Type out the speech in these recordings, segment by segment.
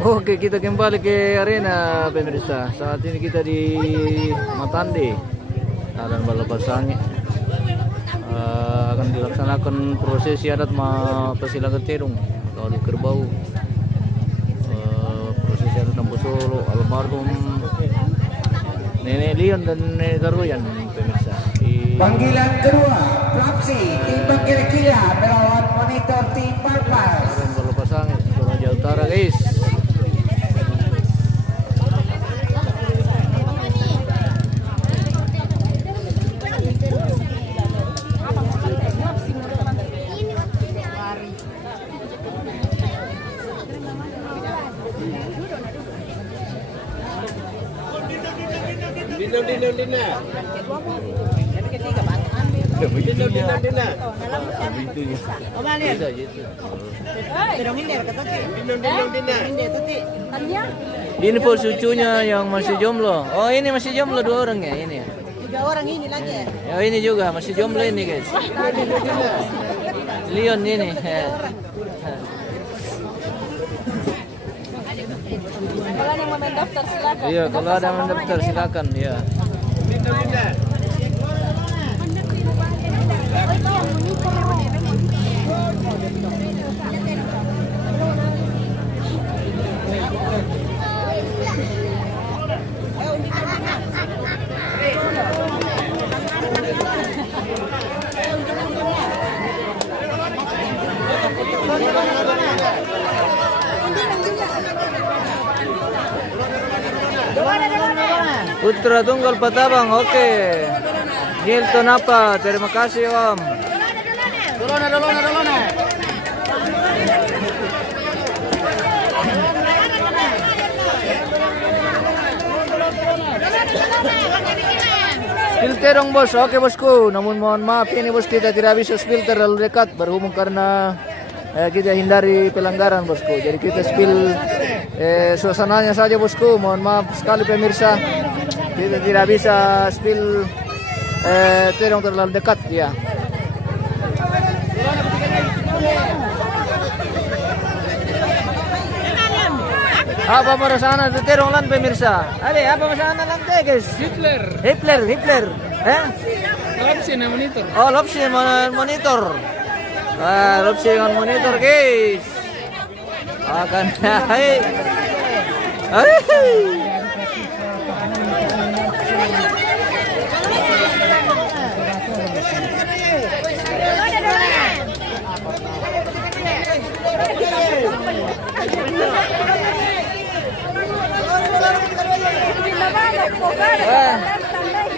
Oke, kita kembali ke arena pemirsa. Saat ini kita di Matande, dan Balapasangi. Akan dilaksanakan prosesi adat Pasilangan Terung atau Kerbau. Prosesi adat Nampu Solo almarhum Nenek Lion dan Nenek Garuyan pemirsa. Panggilan kedua, Plapsi, Timbang Kira-Kira melawan Monitor Tim Parpas. Balapasangi, Toraja Utara guys. Ini po cucunya yang masih jomblo. Oh, ini masih jomblo 2 orang ya ini. 3 orang ini lagi ya. Oh, ini juga masih jomblo ini guys. Leon ini. Kalau yang mau mendaftar silakan. Iya, kalau ada yang mendaftar silakan ya. Putra Tunggal Patabang, oke. Hilton apa? Terima kasih Om. Dolona. Filter dong bos, oke bosku. Namun mohon maaf ini bos kita tidak bisa spill terlalu dekat berhubung karena kita hindari pelanggaran bosku. Jadi kita spill suasananya saja bosku. Mohon maaf sekali pemirsa. Kita tidak bisa spill terong terlalu dekat ya. Apa merasana terong lan pemirsa? Ade, apa merasana lan guys? Hitler. Lopsi na monitor. Oh, Lopsi monitor. Lopsi on monitor guys. Akan hai.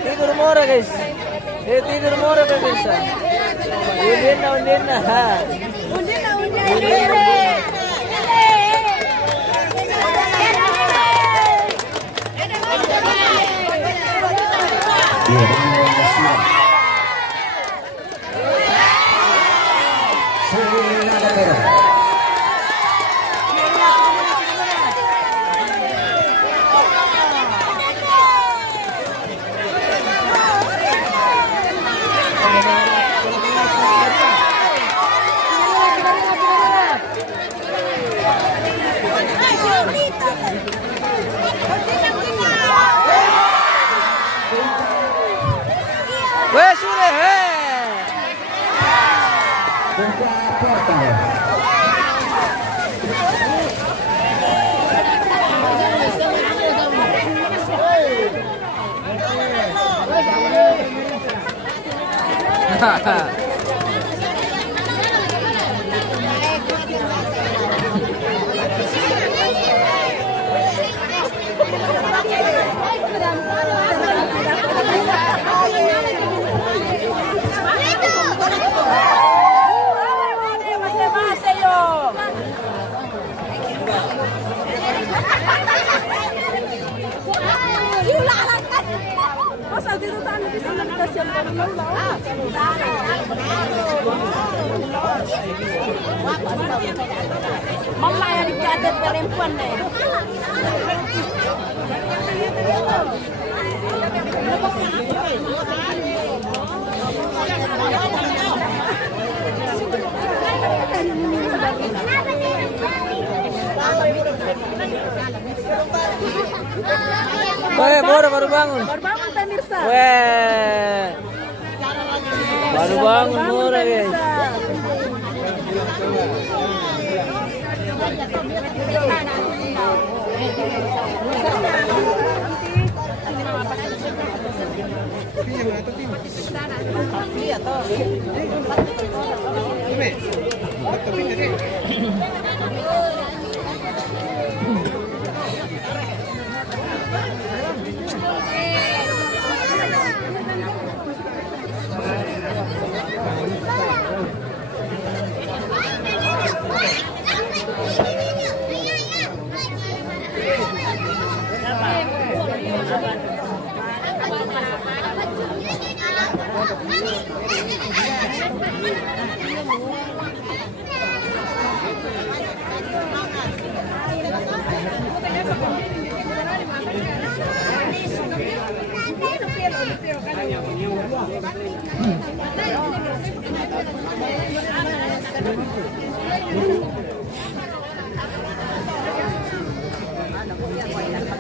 Tidur murah guys. Tidur murah pemirsa. Undin ha. Wes sudah Mama yang dikadet perempuan deh. Baru bangun. Baru bangun pemirsa. Weh. Baru bangun murah guys.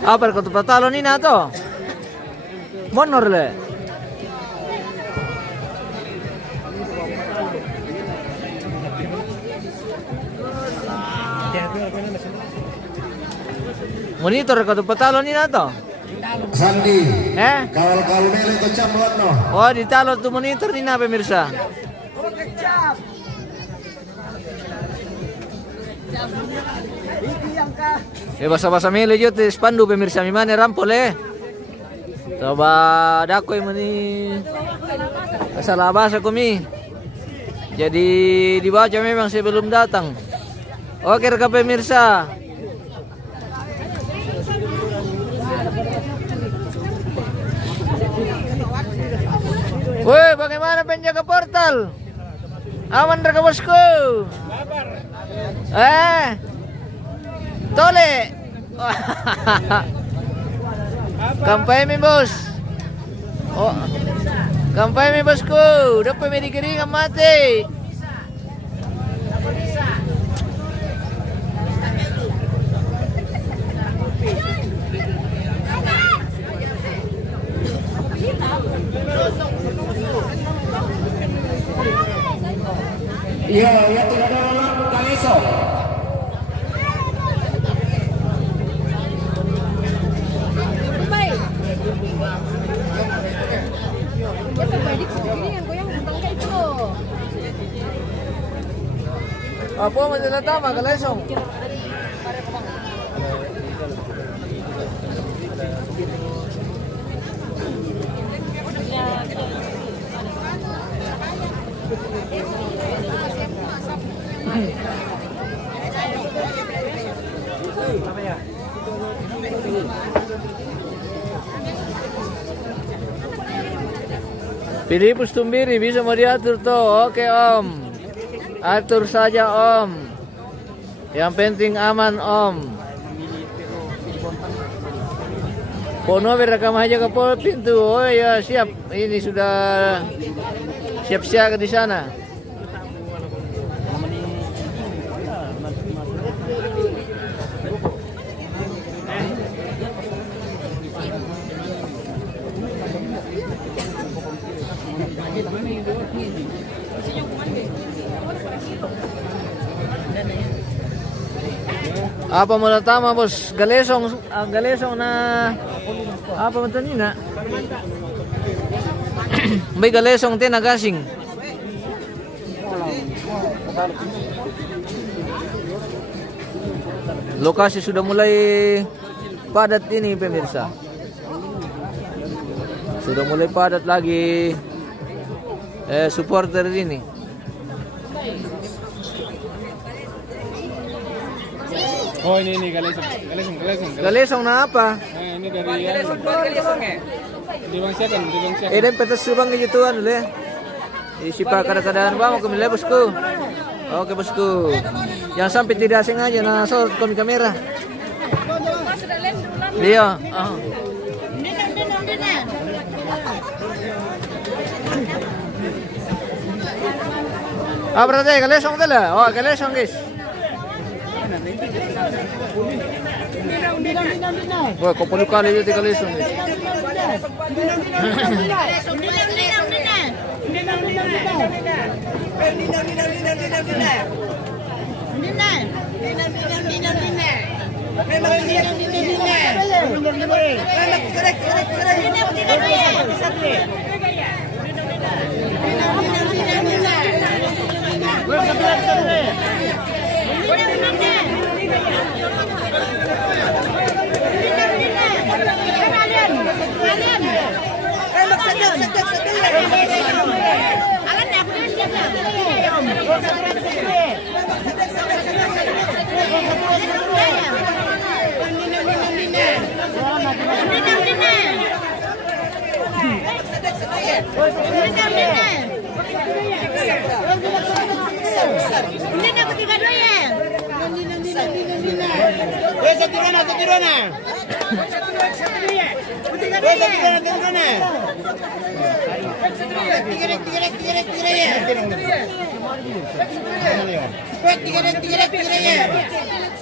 Apa kau patalo ni na to? Monor le. Monitor kau patalo ni na to? Sandi. Eh? Kawal-kawal nilai itu camluan no. Oh, ditalo tu monitor ni na pemirsa. Basa-basa mele jo te spandu pemirsa mi mana rampol Coba dakoy mani salah bahasa kami. Jadi dibaca memang sebelum datang. Oke rekan pemirsa. Woi, bagaimana penjaga portal? Aman rekan bosku? Tole. Kampai mi bos. Oh. Kampai mi bosku. Dapat mi dikering mati. Iya, ya tidak ada lalang Kaleso. Apa masalah tama kalesong? Pilih Tumbiri bisa mau diatur tuh. Oke om, atur saja om. Yang penting aman om. Pono rekam aja ke pintu. Oh ya siap. Ini sudah siap-siap di sana. Apa mula tama bos? Galesong na apa man tani na? May galesong te nagasing. Lokasi sudah mulai padat ini pemirsa. Sudah mulai padat lagi supporter ini. Oh ini galesong. Galesong na apa? Ini dari Dibangsiakan. Dan petas subang gituan dulu. Isi kadang-kadang mau kemile bosku. Oke bosku. Jangan sampai tidak sengaja na short kon kamera. Iya. Berarti galesong tala. Oh, galesong guys. Wah, kopalo kali itu tiga lesung.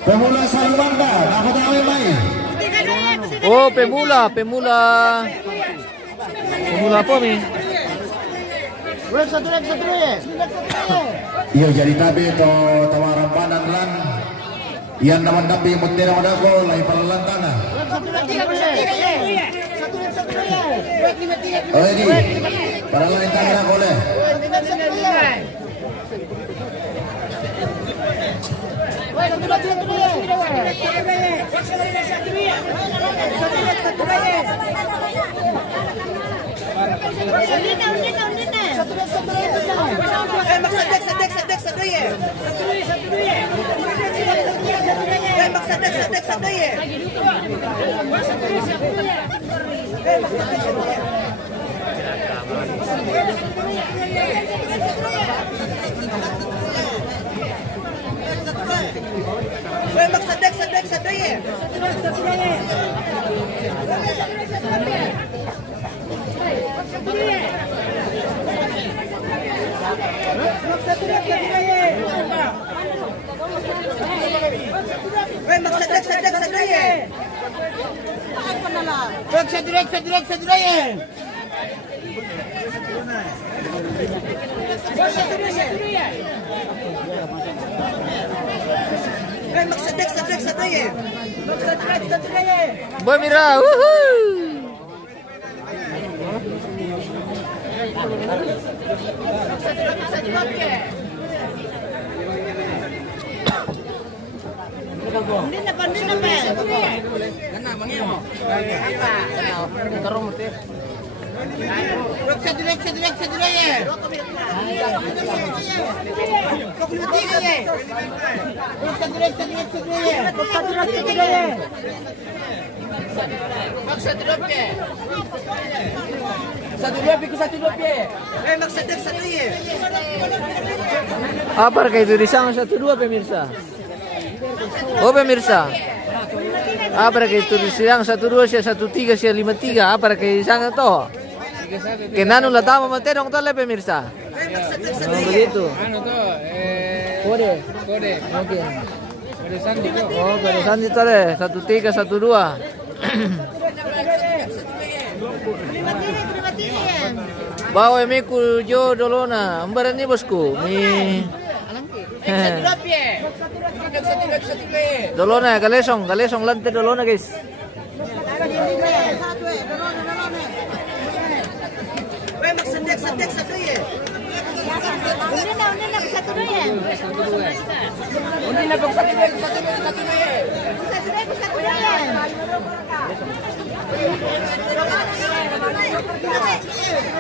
Pemula Salwanda, dapat awal main. Oh, pemula apa mi? Iya jadi tabi to tawaran panan lan. Iyan naman tabi mutira mo dako lain palalan tanah. Oh ini palalan tanah na kole. Boy Mira, woohoo! Apa kayak itu disang 1-2 pemirsa? Oh pemirsa, apa kayak itu disang 1-2 sia 1-3 sia 5-3 apa kayak disang itu? Kenanu lah tamu mati dong tole pemirsa. Oh, begitu. Anu tuh, Kode. Mungkin. Kode sandi kok. Oh, kode sandi tole 1-3 1-2. Bawa miku jo dolona, ambaran ni bosku. Mi. Dolona galesong lantai dolona guys.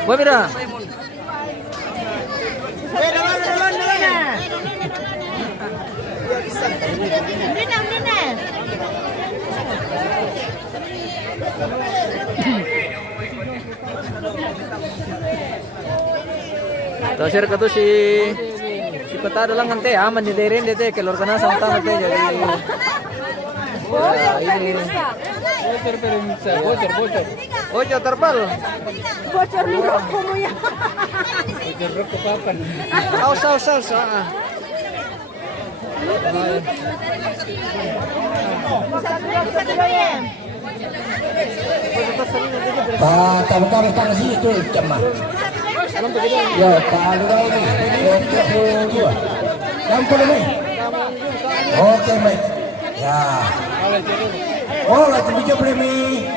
Boy Mira. Tosir ka to si Patado lang ante aman ni Deren dete kelor kana samta mate jadi. Ini Bocor pemirsa, bocor. bocor terbal. Bocor ni rokok mo yan. Bocor rokok kapan? Saus. Tahu-tahu tang situ cemah. Ya, kalau ini 22. Nampak ni. Oke, baik. Ya. Oh, lagi bicara premi.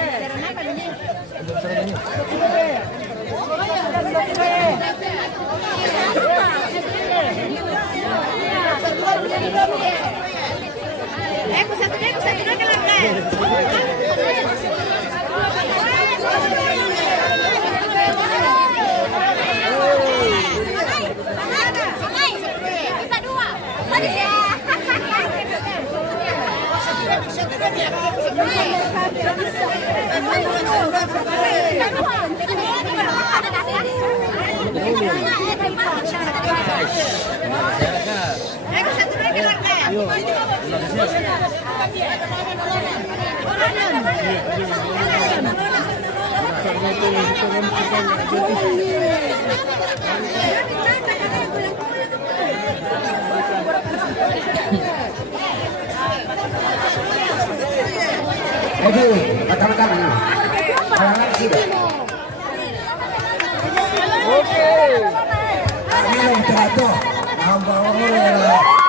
Oke, katakan ini. Jangan sih. Oke. Ini yang teratur. Nampak orang.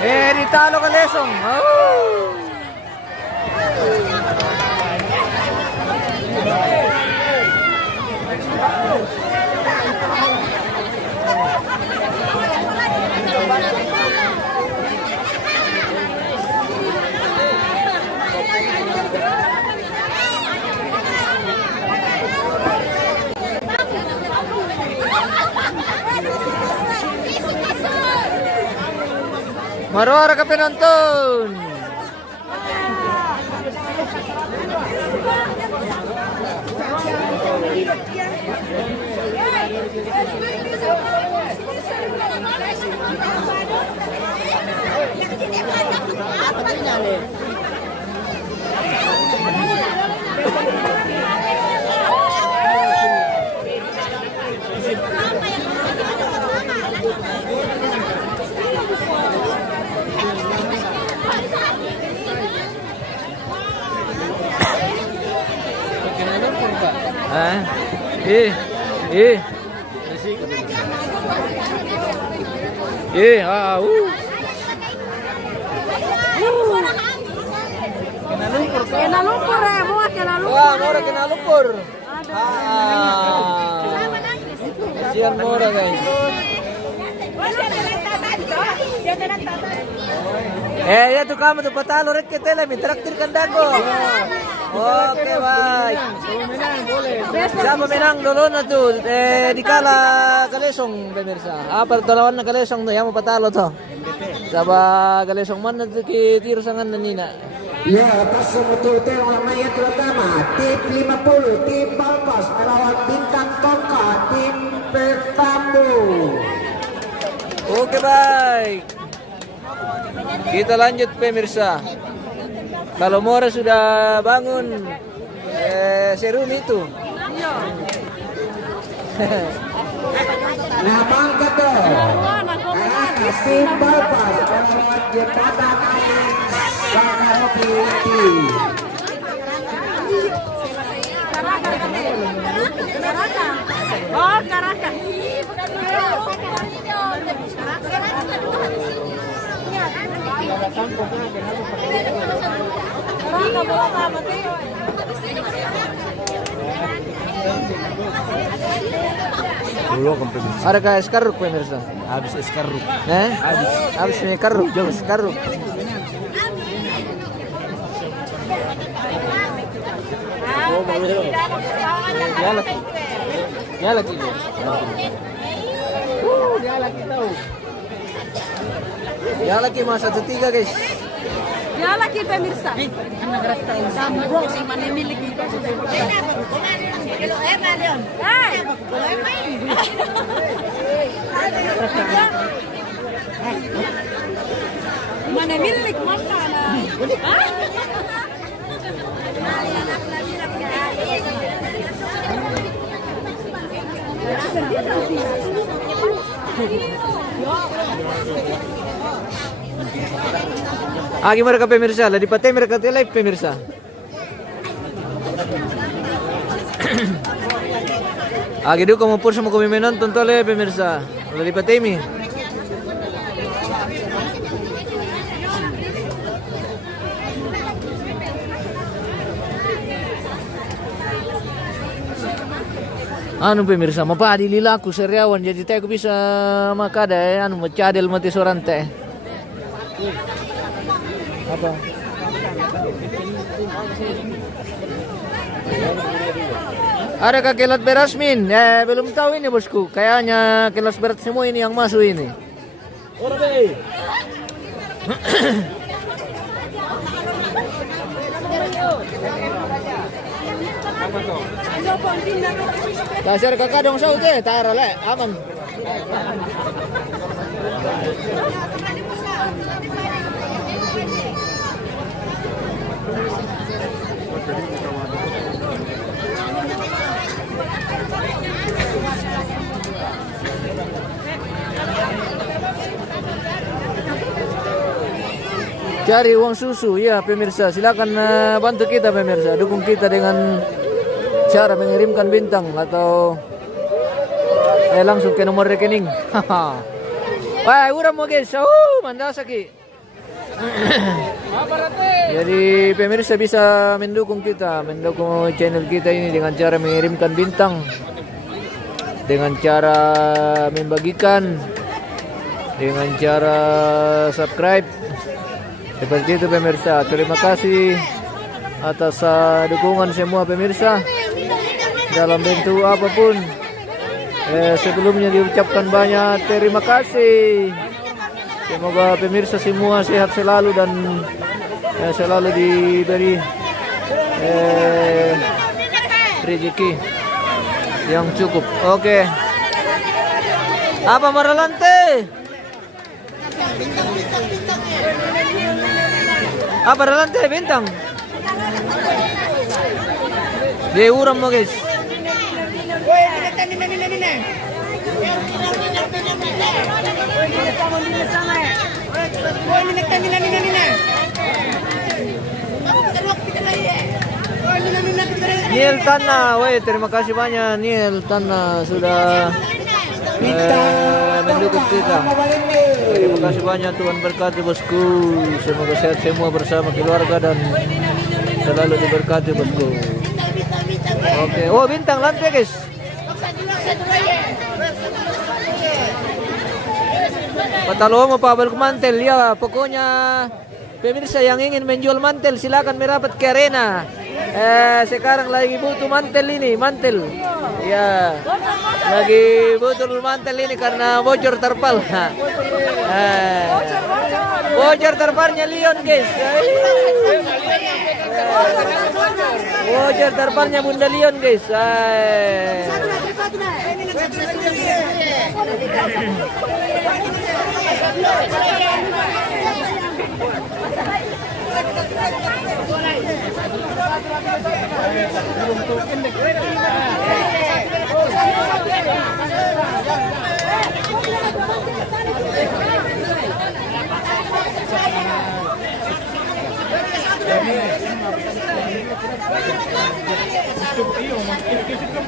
Eh, ditalo ka lesong. Oh! Marwara ka penonton. Ah, Kinalumpur eh, buat kinalumpur. wah, mora kinalupur. Ah, kasihan mora guys. Ya tuh kamu tuh patalo red kita lah, traktir kandago. Oke baik. Siapa menang dulu na tuh? Dikala kalesong pemirsa. Apa pertolongan na kalesong tuh? Yang mau patalo tuh? Siapa kalesong mana tuh tiro sangan na nina? Ya, atas sumututin ang mayat utama, Tim 50, Tim Balpas, melawan Bintang Tongka, Tim Pertambo. Oke baik. Kita lanjut pemirsa. Kalau Mora sudah bangun, serum itu. Nah, bangka tuh. Tim Balpas, melawan Jembatan Air, Bakaropi. Oh, Caracas. Ada kayak skaruk pemirsa. Habis skaruk. Habis skaruk, jauh skaruk. Dia lagi. Dia lagi tahu. Dia lagi masa 1-3 guys. Dia lagi pemirsa. Sambro si manimilik. Manimilik mana? Gimana ka pemirsa? Ladi patay mereka live pemirsa. Gitu kamu pun sama kami menonton tole pemirsa. Ladi patay mi. Anu pemirsa, mapadili laku seriawan jadi teh aku bisa makada anu macadel mati soran teh. Apa? Adakah kilat berasmin? Belum tahu ini bosku. Kayaknya kilas berat semua ini yang masuk ini. Dasar kakak dong saut tara le aman. Cari uang susu ya pemirsa, silakan bantu kita pemirsa, dukung kita dengan cara mengirimkan bintang atau langsung ke nomor rekening. Wah, urang mo guys. Mandasaki. Jadi pemirsa bisa mendukung kita, mendukung channel kita ini dengan cara mengirimkan bintang, dengan cara membagikan, dengan cara subscribe. Seperti itu pemirsa. Terima kasih atas dukungan semua pemirsa dalam bentuk apapun. Sebelumnya diucapkan banyak terima kasih. Semoga pemirsa semua sehat selalu dan selalu diberi rezeki yang cukup. Oke. Apa Maralante? Apa Maralante bintang? Dia urang mo guys. Niel Tanah, terima kasih banyak Niel Tanah sudah mendukung kita. Terima kasih banyak, Tuhan berkati bosku. Semoga sehat semua bersama keluarga dan selalu diberkati bosku. Oke, oh bintang lantai guys. Patalo mo Pabel mantel ya, pokoknya pemirsa yang ingin menjual mantel silakan merapat ke arena. Sekarang lagi butuh mantel ini, mantel. Ya, lagi butuh mantel ini karena bocor terpal. Bocor terpalnya Leon guys. Bocor terpalnya Bunda Leon guys.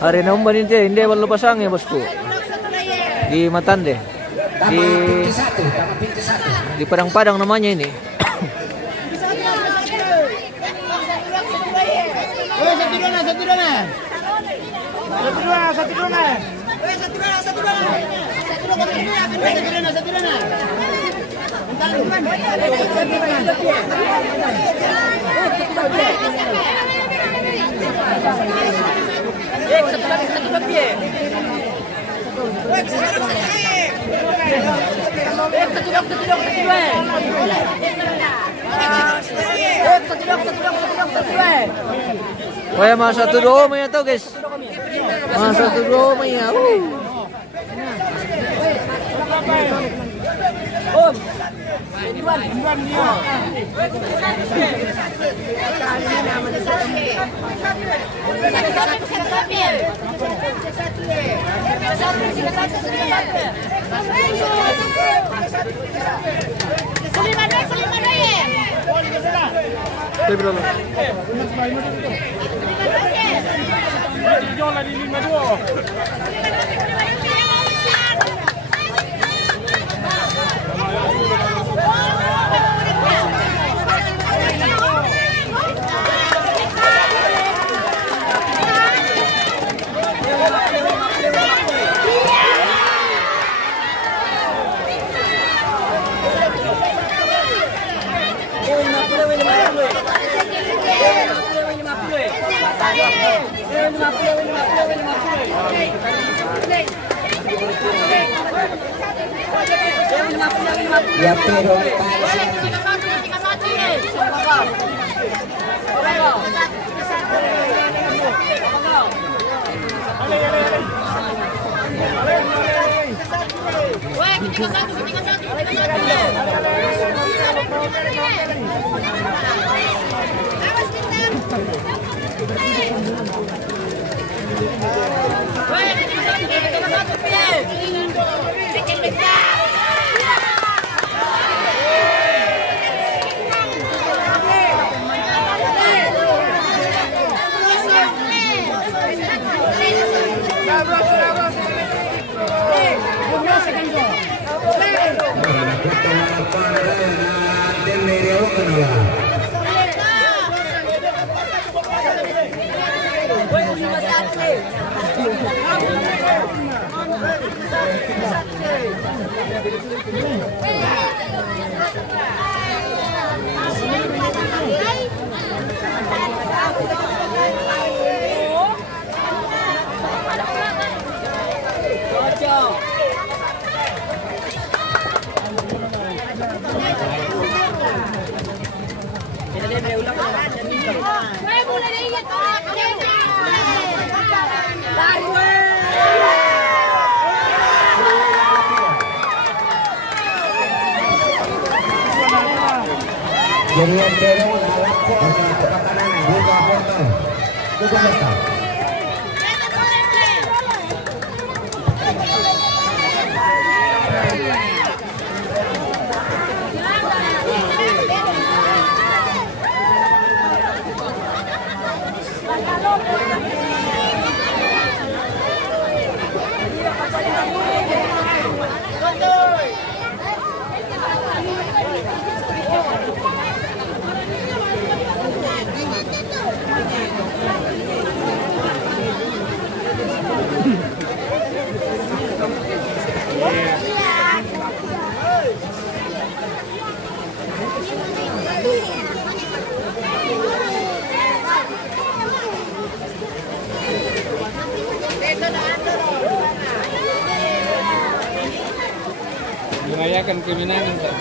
Hari na umban hindi walo pasang ya bosku. Di Matande. Di Padang-Padang namanya ini. Wah, masa satu dua ya tuh guys. Masa satu dua ya. Ya pero pansin. Jadi yang dorong lapor kanan buka portal. Buka portal. Merayakan kemenangan, Pak.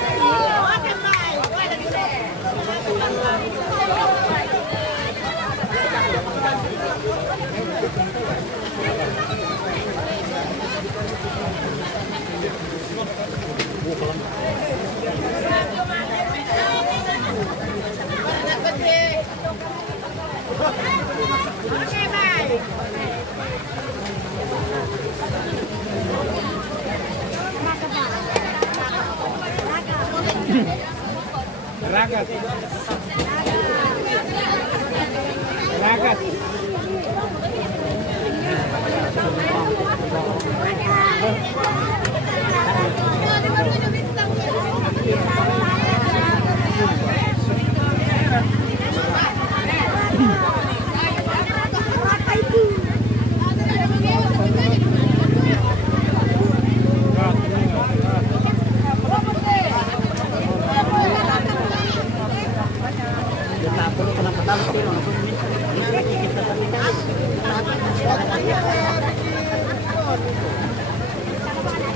Ragat. Ragat.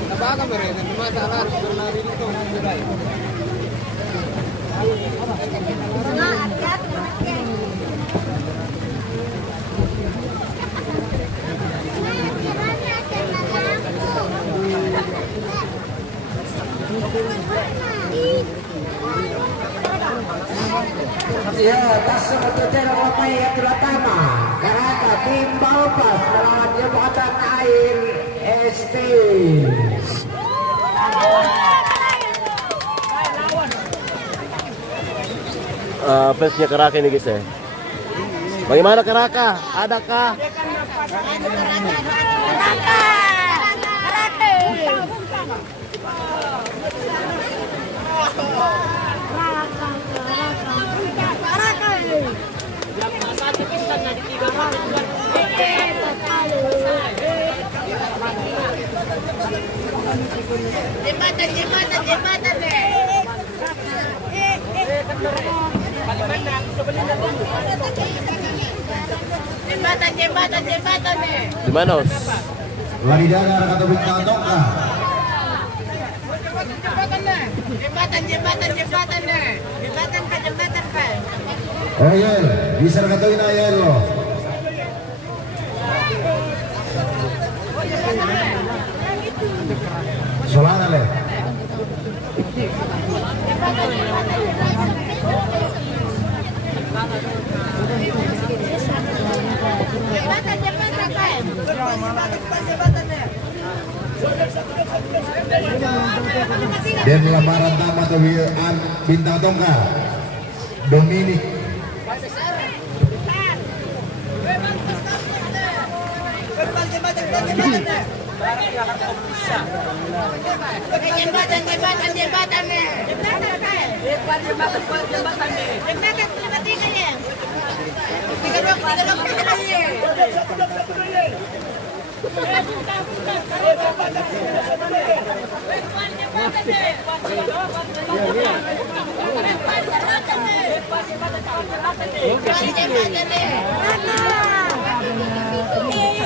Nabakan ba rin? Masalah bernari dito. Ya, tas sebetulnya ramai yang terutama karena tim Balpas melawan Jembatan Air ST. Fansnya Karaka ini guys ya. Bagaimana Karaka? Adakah? Jembatan deh. Jembatan. Di mana, Os? Lari dagar kata bintang tongka. Oh iya, bisa katuin aja lo. Solana le. Dan lamaran tamat bintang tongka Dominic.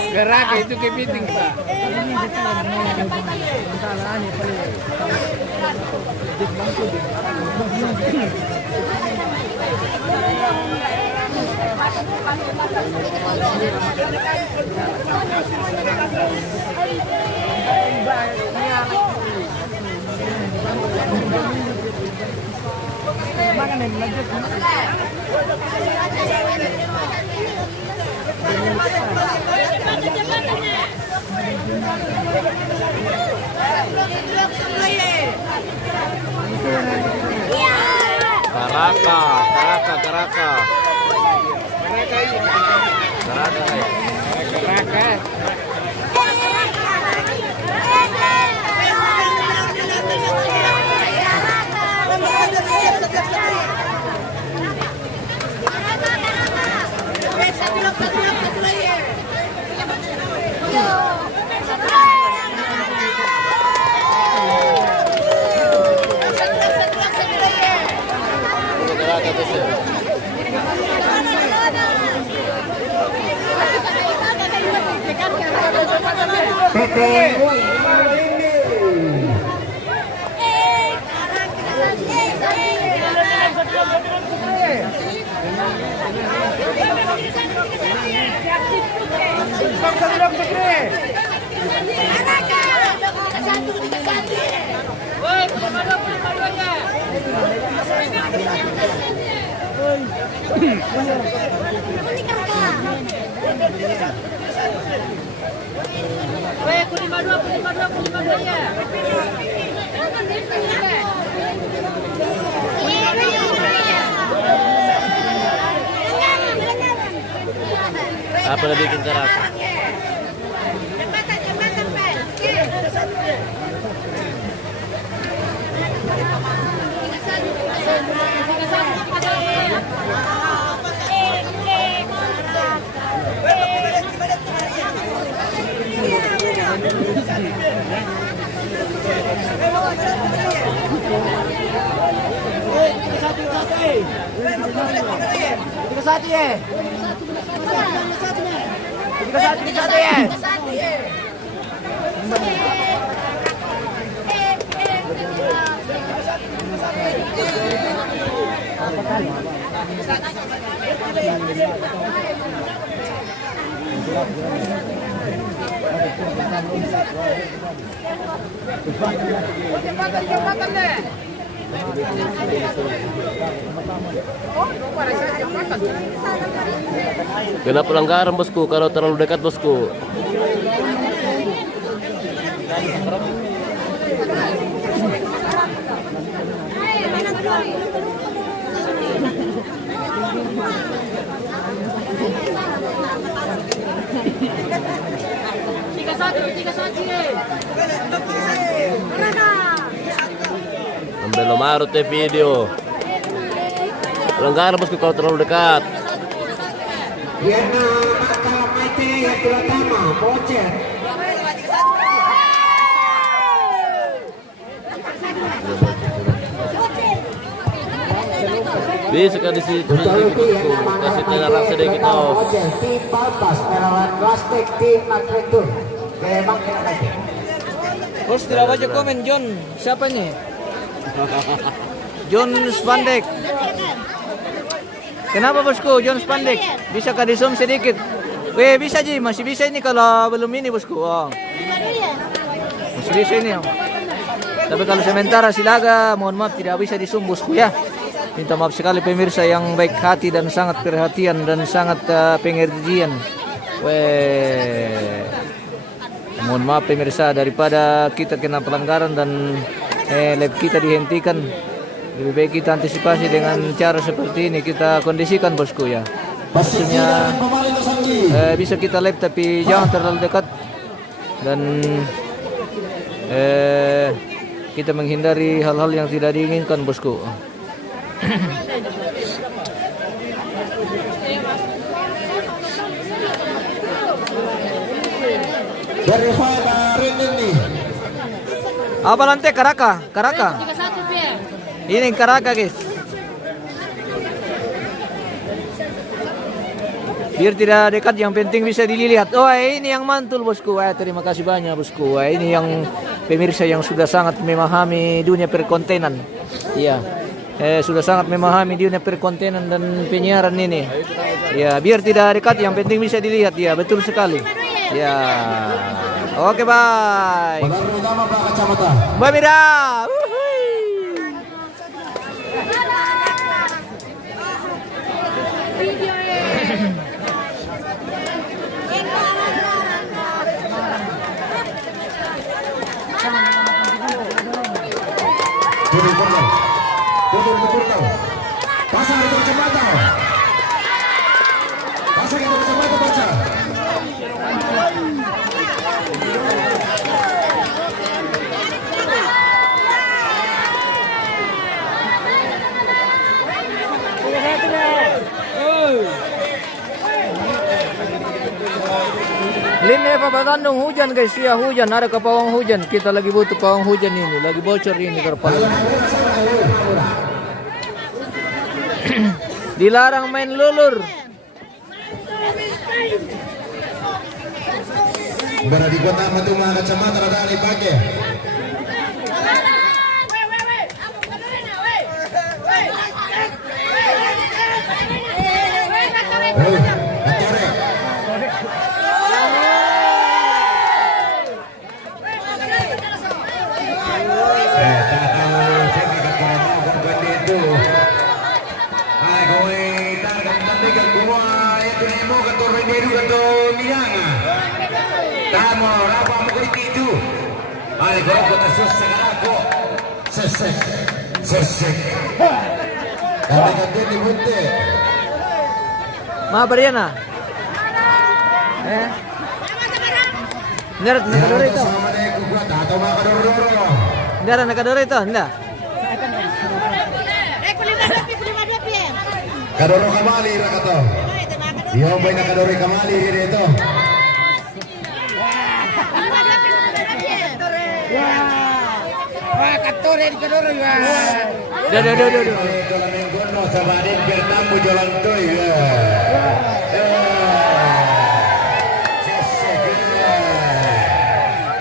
Karaka itu kepiting Pak. Karaka. Karaka. Apa na bikin Karaka? Kena pelanggaran bosku, kalau terlalu dekat bosku. Ambil nomor video. Pelanggaran bosku kalau terlalu dekat. Diana Maite yang terutama Bocet. Bisa ka di situ sedikit bosku. Kasih tenarak sedikit off. Tim Balpas melawan Plastik Tim Makretur. Memang kita lagi. Bos tidak baca komen John. Siapa nih? John Spandek. Kenapa bosku John Spandek? Bisa ka di zoom sedikit? Weh bisa Ji, masih bisa ini kalau belum ini bosku. Oh. Masih bisa ini. Oh. Tapi kalau sementara Silaga, mohon maaf tidak bisa di zoom bosku ya. Minta maaf sekali pemirsa yang baik hati dan sangat perhatian dan sangat pengertian. Weh. Mohon maaf pemirsa daripada kita kena pelanggaran dan live kita dihentikan. Lebih baik kita antisipasi dengan cara seperti ini, kita kondisikan bosku ya. Maksudnya bisa kita live tapi jangan terlalu dekat dan kita menghindari hal-hal yang tidak diinginkan bosku. Dari Fana Renen nih. Apa lantai Karaka? Ini Karaka guys. Biar tidak dekat, yang penting bisa dilihat. Oh ini yang mantul bosku. Terima kasih banyak bosku. Ini yang pemirsa yang sudah sangat memahami dunia perkontenan. Iya. Sudah sangat memahami dunia perkontenan dan penyiaran ini. Ya, biar tidak dekat, yang penting bisa dilihat. Ya, betul sekali. Ya. Oke, bye. Pengaruh utama Pak Kacamata. Bye Mira. Pasang itu kecepatan. Pasang itu kecepatan baca. Lini Pak Bandung hujan guys, ya hujan, ada ke pawang hujan. Kita lagi butuh pawang hujan ini, lagi bocor ini terpal. Dilarang main lulur. Berada di kota Matuma Kacamata ada dipakai. Ma Bariana. Nggak nakadoro ito. Nggak nakadoro ito, nggak. Kadoro kamali rakato. Yo bay na kadoro kamali dito. Wah, katore di kadoro ya. Do. Jalan yang gono sabadin bertamu jalan toy.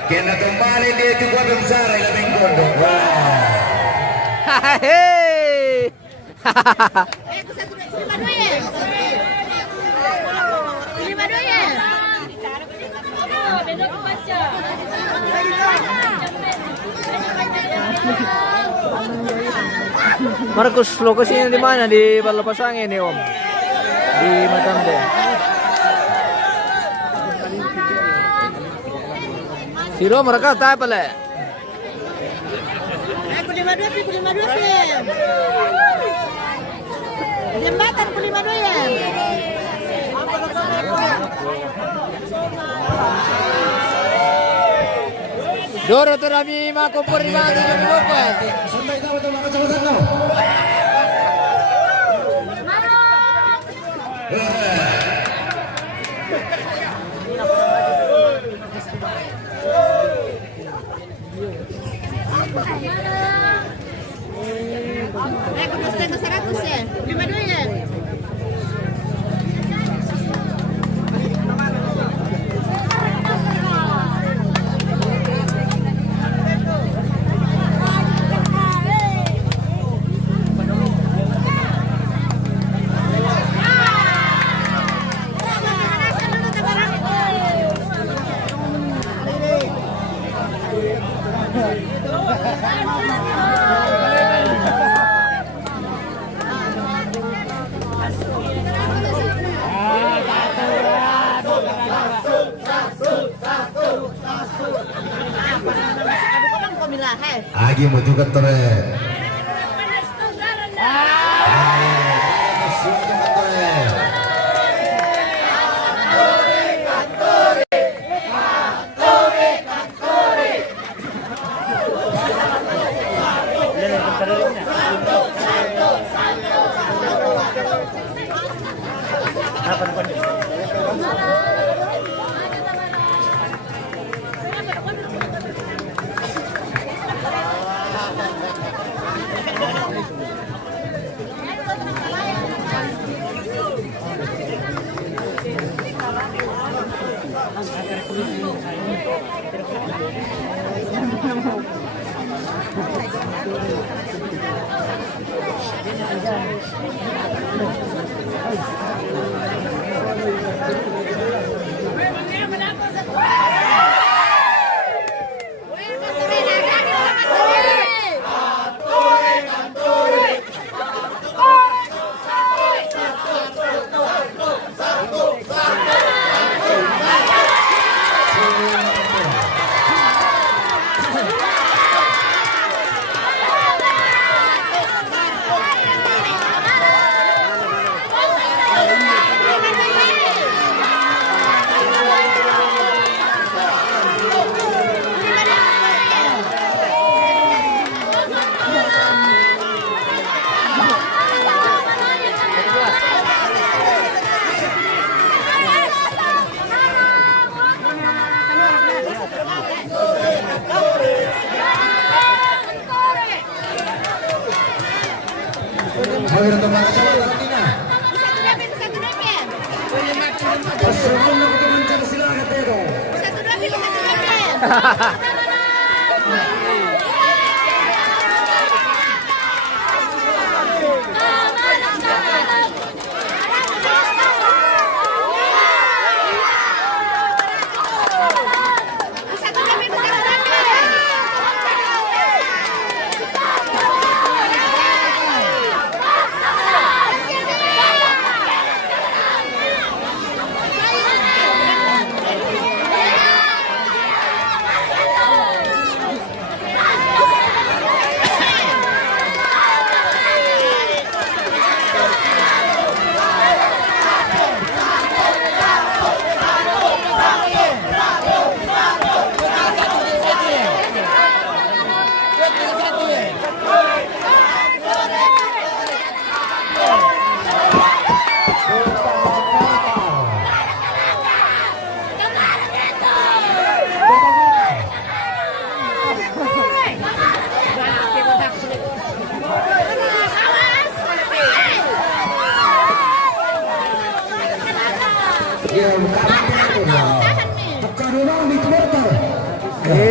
Kena tumbali dia juga besar yang gono. Hei. Markus, lokasinya di mana? Di Balapasangin nih Om. Di Matande. Siro mereka tahu pala. Jembatan Kulimadoyan. Doro terami makumpul di mana di Bapak. Santai tahu tuh makan sama no. Setengah 100 ya? 52 ya? Agi mutu ketore.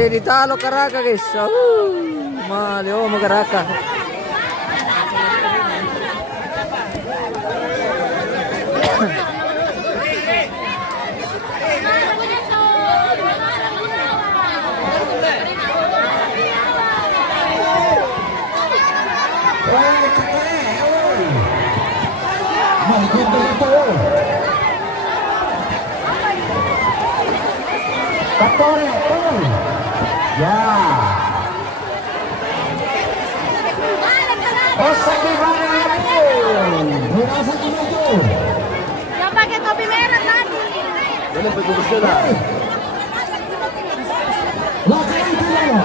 Ditalo Karaka guys. Mali Magaraka. Ya. Osaki mana itu? Berasa itu. Yang pakai topi merah tadi. Ini pegugus lah. Lakukan itu ya.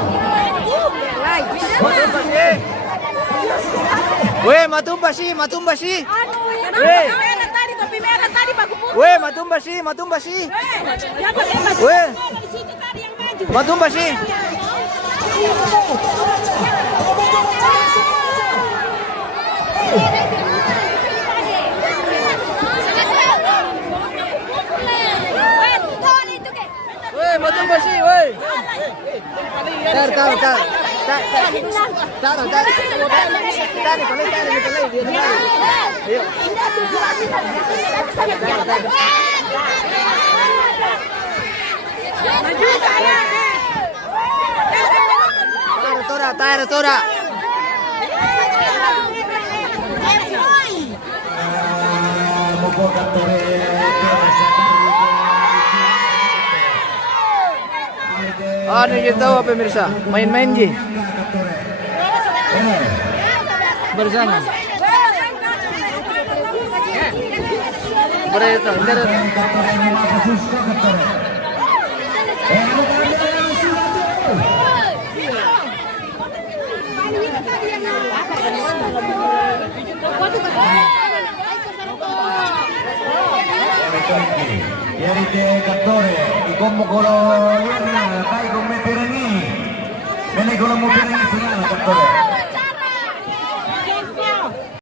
Weh, matumbashi. Weh, merah tadi, topi merah tadi bagus putih. Weh, matumbashi. Yang pakai baju Weh, di situ tadi yang maju. matumbashi. bersih, woi. Tar. Ayo. Tora. Mupo Gattore Ano yung tahu pemirsa? Main-main ji. Bersama. Berita, Ieri de Gattore di combo colo dai con me Perenni. Bene con la Perenni finale Gattore.